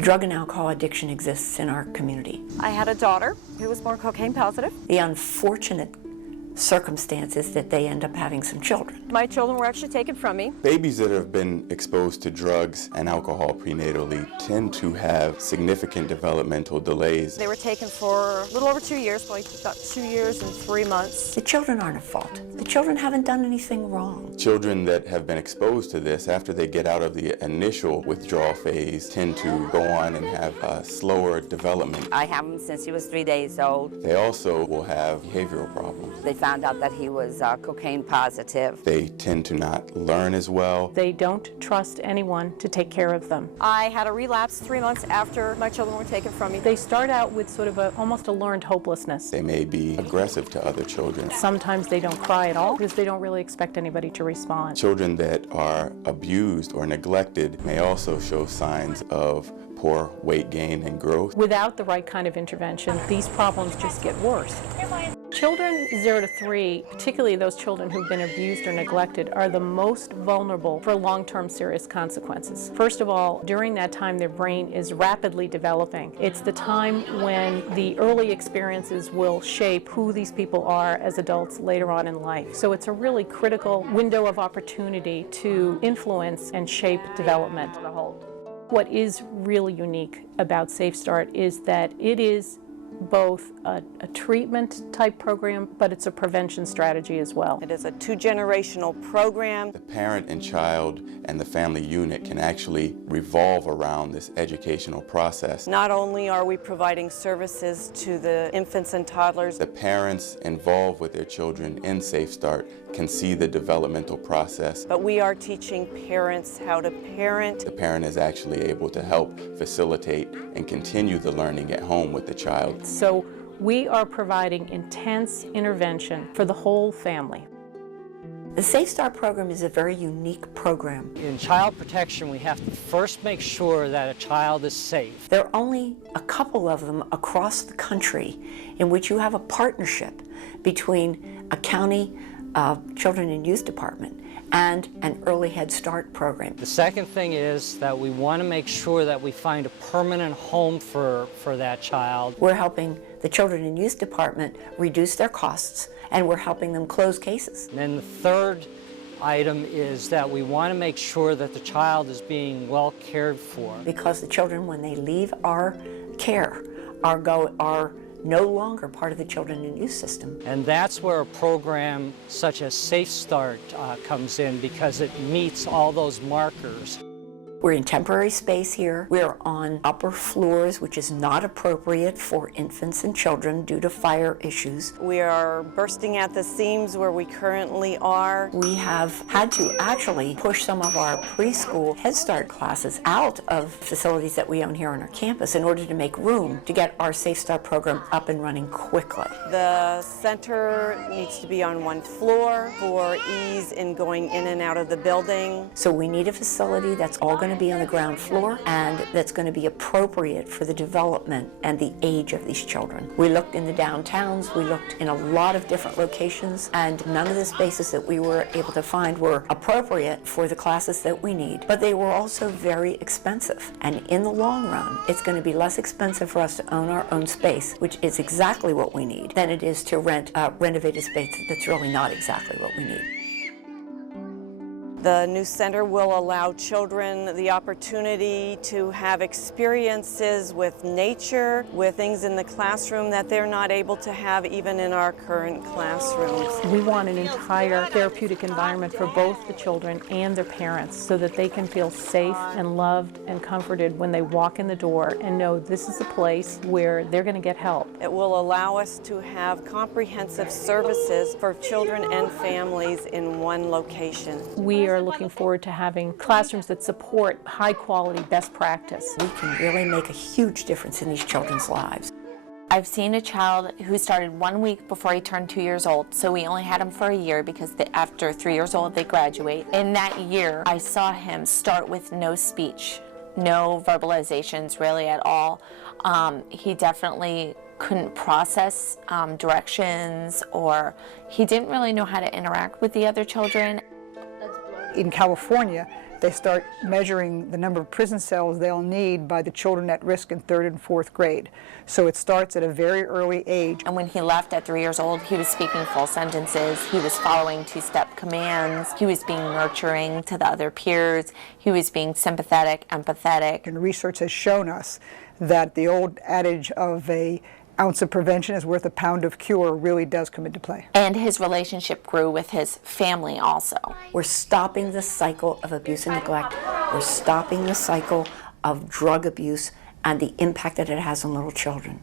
Drug and alcohol addiction exists in our community. I had a daughter who was born cocaine positive. The unfortunate circumstance is that they end up having some children. My children were actually taken from me. Babies that have been exposed to drugs and alcohol prenatally tend to have significant developmental delays. They were taken for a little over 2 years, probably about 2 years and 3 months. The children aren't at fault. The children haven't done anything wrong. Children that have been exposed to this, after they get out of the initial withdrawal phase, tend to go on and have a slower development. I have him since he was 3 days old. They also will have behavioral problems. They found out that he was cocaine positive. They tend to not learn as well. They don't trust anyone to take care of them. I had a relapse 3 months after my children were taken from me. They start out with sort of almost a learned hopelessness. They may be aggressive to other children. Sometimes they don't cry at all because they don't really expect anybody to respond. Children that are abused or neglected may also show signs of poor weight gain and growth. Without the right kind of intervention, these problems just get worse. Children 0 to 3, particularly those children who've been abused or neglected, are the most vulnerable for long-term serious consequences. First of all, during that time their brain is rapidly developing. It's the time when the early experiences will shape who these people are as adults later on in life. So it's a really critical window of opportunity to influence and shape development. What is really unique about Safe Start is that it is both a treatment type program, but it's a prevention strategy as well. It is a 2-generational program. The parent and child and the family unit can actually revolve around this educational process. Not only are we providing services to the infants and toddlers, The parents involved with their children in Safe Start can see the developmental process. but we are teaching parents how to parent. The parent is actually able to help facilitate and continue the learning at home with the child. So we are providing intense intervention for the whole family. The Safe Start program is a very unique program. In child protection, we have to first make sure that a child is safe. There are only a couple of them across the country in which you have a partnership between a county children and youth department and an early Head Start program. The second thing is that we want to make sure that we find a permanent home for that child. We're helping the children and youth department reduce their costs, and we're helping them close cases. And then the third item is that we want to make sure that the child is being well cared for. Because the children, when they leave our care, are no longer part of the children and youth system. And that's where a program such as Safe Start comes in, because it meets all those markers. We're in temporary space here. We're on upper floors, which is not appropriate for infants and children due to fire issues. We are bursting at the seams where we currently are. We have had to actually push some of our preschool Head Start classes out of facilities that we own here on our campus in order to make room to get our Safe Start program up and running quickly. The center needs to be on one floor for ease in going in and out of the building. So we need a facility that's all going to be on the ground floor and that's going to be appropriate for the development and the age of these children. We looked in the downtowns, we looked in a lot of different locations, and none of the spaces that we were able to find were appropriate for the classes that we need. But they were also very expensive. And in the long run, it's going to be less expensive for us to own our own space, which is exactly what we need, than it is to renovate a space that's really not exactly what we need. The new center will allow children the opportunity to have experiences with nature, with things in the classroom that they're not able to have even in our current classrooms. We want an entire therapeutic environment for both the children and their parents so that they can feel safe and loved and comforted when they walk in the door and know this is a place where they're going to get help. It will allow us to have comprehensive services for children and families in one location. We are looking forward to having classrooms that support high-quality best practice. We can really make a huge difference in these children's lives. I've seen a child who started 1 week before he turned 2 years old, so we only had him for a year because after 3 years old they graduate. In that year, I saw him start with no speech, no verbalizations really at all. He definitely couldn't process directions, or he didn't really know how to interact with the other children. In California, they start measuring the number of prison cells they'll need by the children at risk in 3rd and 4th grade. So it starts at a very early age. And when he left at 3 years old, he was speaking full sentences. He was following 2-step commands. He was being nurturing to the other peers. He was being sympathetic, empathetic. And research has shown us that the old adage of an ounce of prevention is worth a pound of cure really does come into play. And his relationship grew with his family also. We're stopping the cycle of abuse and neglect. We're stopping the cycle of drug abuse and the impact that it has on little children.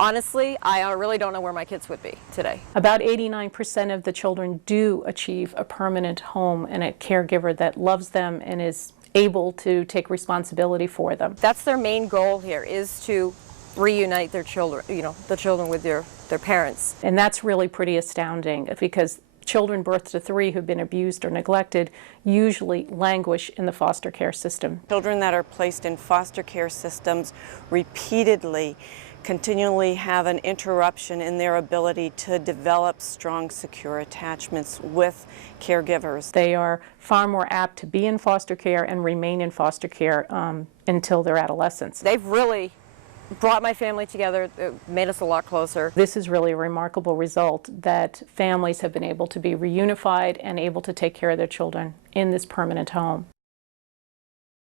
Honestly, I really don't know where my kids would be today. About 89% of the children do achieve a permanent home and a caregiver that loves them and is able to take responsibility for them. That's their main goal here, is to reunite their children, the children with their parents. And that's really pretty astounding, because children birth to 3 who've been abused or neglected usually languish in the foster care system. Children that are placed in foster care systems repeatedly continually have an interruption in their ability to develop strong, secure attachments with caregivers. They are far more apt to be in foster care and remain in foster care until their adolescence. They've really brought my family together. It made us a lot closer. This is really a remarkable result, that families have been able to be reunified and able to take care of their children in this permanent home.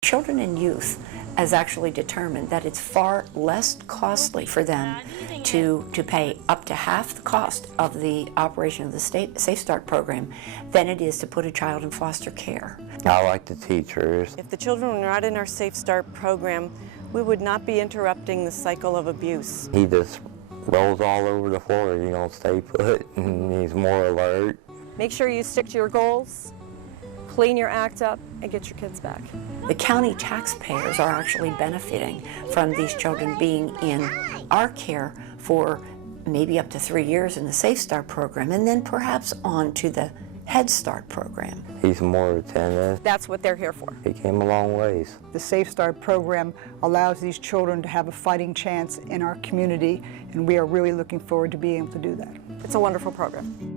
Children and youth has actually determined that it's far less costly for them to pay up to half the cost of the operation of the state Safe Start program than it is to put a child in foster care. I like the teachers. If the children were not in our Safe Start program, we would not be interrupting the cycle of abuse. He just rolls all over the floor, stay put, and he's more alert. Make sure you stick to your goals, clean your act up, and get your kids back. The county taxpayers are actually benefiting from these children being in our care for maybe up to 3 years in the Safe Start program, and then perhaps on to the Head Start program. He's more attentive. That's what they're here for. He came a long ways. The Safe Start program allows these children to have a fighting chance in our community, and we are really looking forward to being able to do that. It's a wonderful program.